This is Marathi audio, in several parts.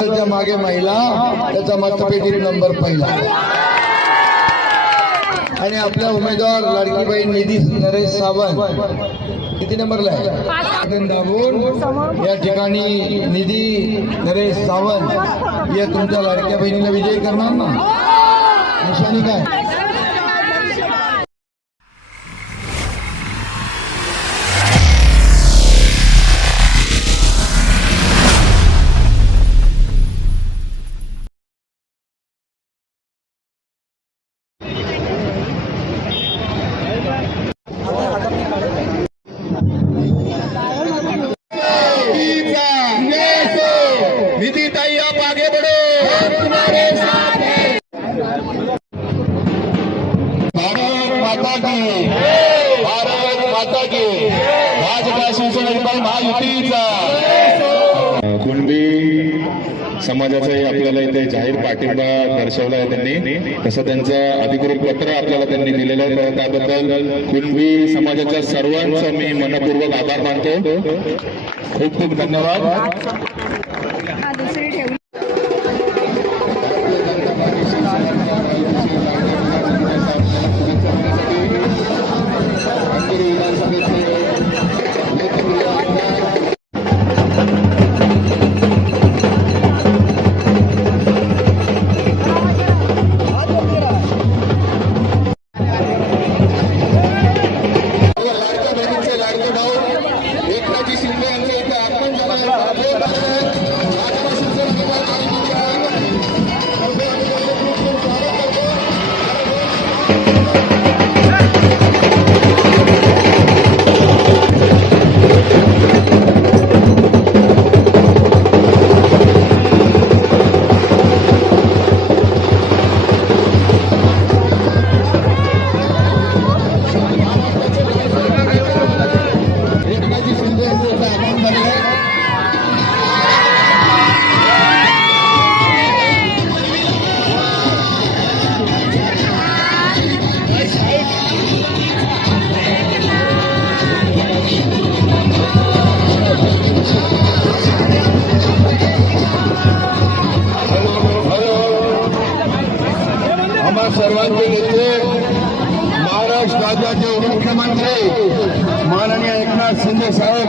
त्याच्या मागे महिला, त्याचा मतपेटीत नंबर पहिला. आणि आपला उमेदवार लाडकी बहीण निधी नरेश सावंत किती नंबरला आहे दाबून या ठिकाणी निधी नरेश सावंत या तुमच्या लाडक्या बहिणीला विजयी करणार ना. निशाणी काय निधि ताई आप आगे बढ़ो, तुम्हारे साथ है. भारत माता की, भारत माता की. भाजपा शिवसेना महायुतीचा कुणबी समाजाचाही आपल्याला इथे जाहीर पाठिंबा दर्शवला आहे त्यांनी. तसं त्यांचं अधिकृत पत्र आपल्याला त्यांनी दिलेलं आहे. तर त्याबद्दल कुणबी समाजाच्या सर्वांचं मी मनपूर्वक आभार मानतो. खूप खूप धन्यवाद. सर्वांचे नेते महाराष्ट्र राज्याचे उपमुख्यमंत्री माननीय एकनाथ शिंदे साहेब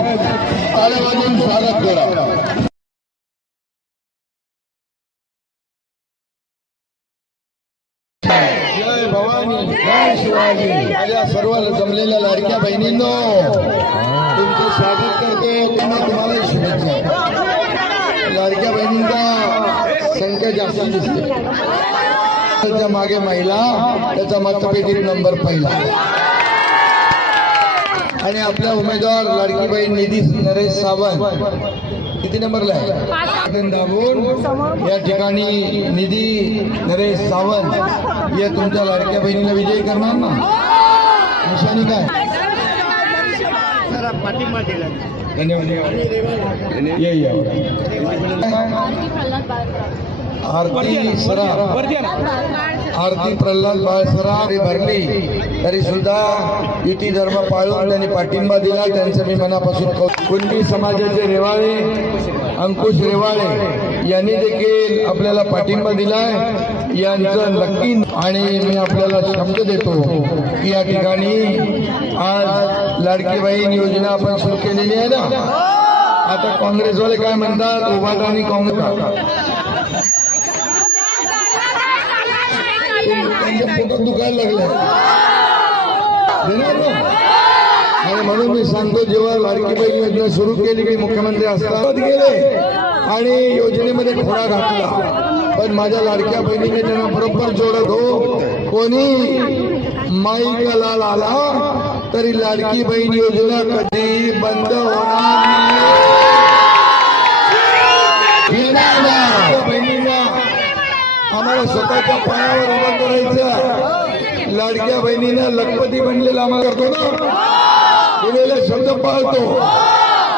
टाळ्या वाजवून स्वागत करा. जय भवानी, जय शिवाजी. माझ्या सर्व जमलेल्या लाडक्या बहिणींनो तुमचं स्वागत करतो. तुम्हाला शुभेच्छा. लाडक्या बहिणींचा संख्या जास्त दिसते. त्याच्या मागे महिला, त्याचा मतपेटीत नंबर पहिला. आणि आपला उमेदवार लाडकी बहीण निधी नरेश सावंत किती नंबरला आहे दाबून या ठिकाणी निधी नरेश सावंत या तुमच्या लाडक्या बहिणीला विजयी करणार ना. निशाणी काय आरती सरा, आरती प्रल्हाद बाळसरा भरली तरी सुद्धा युती धर्म पाळून त्यांनी पाठिंबा दिला. त्यांचं मी मनापासून कुणबी समाजाचे रेवाळे अंकुश रेवाळे यांनी देखील आपल्याला पाठिंबा दिलाय. यांचं नक्की आणि मी आपल्याला शब्द देतो की या ठिकाणी आज लाडकी बहीण योजना आपण सुरू केलेली आहे ना. आता काँग्रेसवाले काय म्हणतात, उभाटा आणि काँग्रेस त्यांच्या पोटात दुखायला लागलं आणि म्हणून मी सांगतो, जेव्हा लाडकी बहीण योजना सुरू केली की मुख्यमंत्री असताना गेले आणि योजनेमध्ये खोडा घातला, पण माझ्या लाडक्या बहिणीने त्यांना बरोबर जोडत हो. कोणी माईचा लाल आला तरी लाडकी बहीण योजना कधी बंद होणार नाही. बहिणींना आम्हाला स्वतःच्या पायावर उभं करायचं. लाडक्या बहिणीनं लखपती बनलेला आम्हाला करतो ना, दिलेला शब्द पाळतो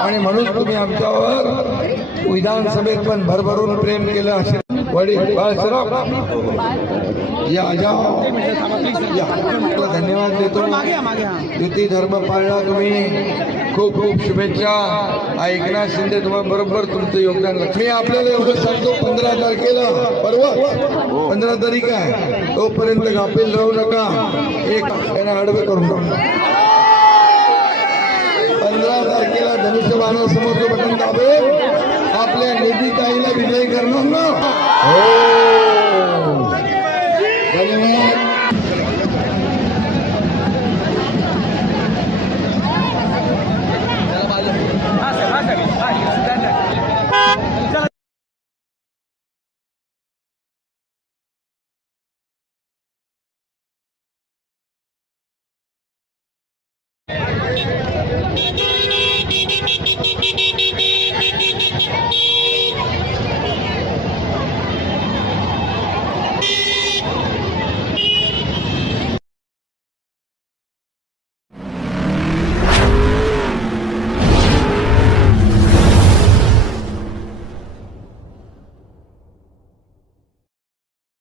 आणि म्हणून तुम्ही आमच्यावर विधानसभेत पण भरभरून प्रेम केलं असे वडील बाळासाहेब या धन्यवाद देतो. युती धर्म पाळला तुम्ही. खूप खूप शुभेच्छा. एकनाथ शिंदे तुम्हाला बरोबर तुमचं योगदान. मी आपल्याला एवढं सांगतो 15 तारखेला परवा 15 तारीख आहे तोपर्यंत गाफील राहू नका. एक यांना आडवे करून टाका. 15 तारखेला धनुष्यबाणासमोरचं बटन दाबेल आपल्या निधीताईला विजयी करणार ना. धन्यवाद.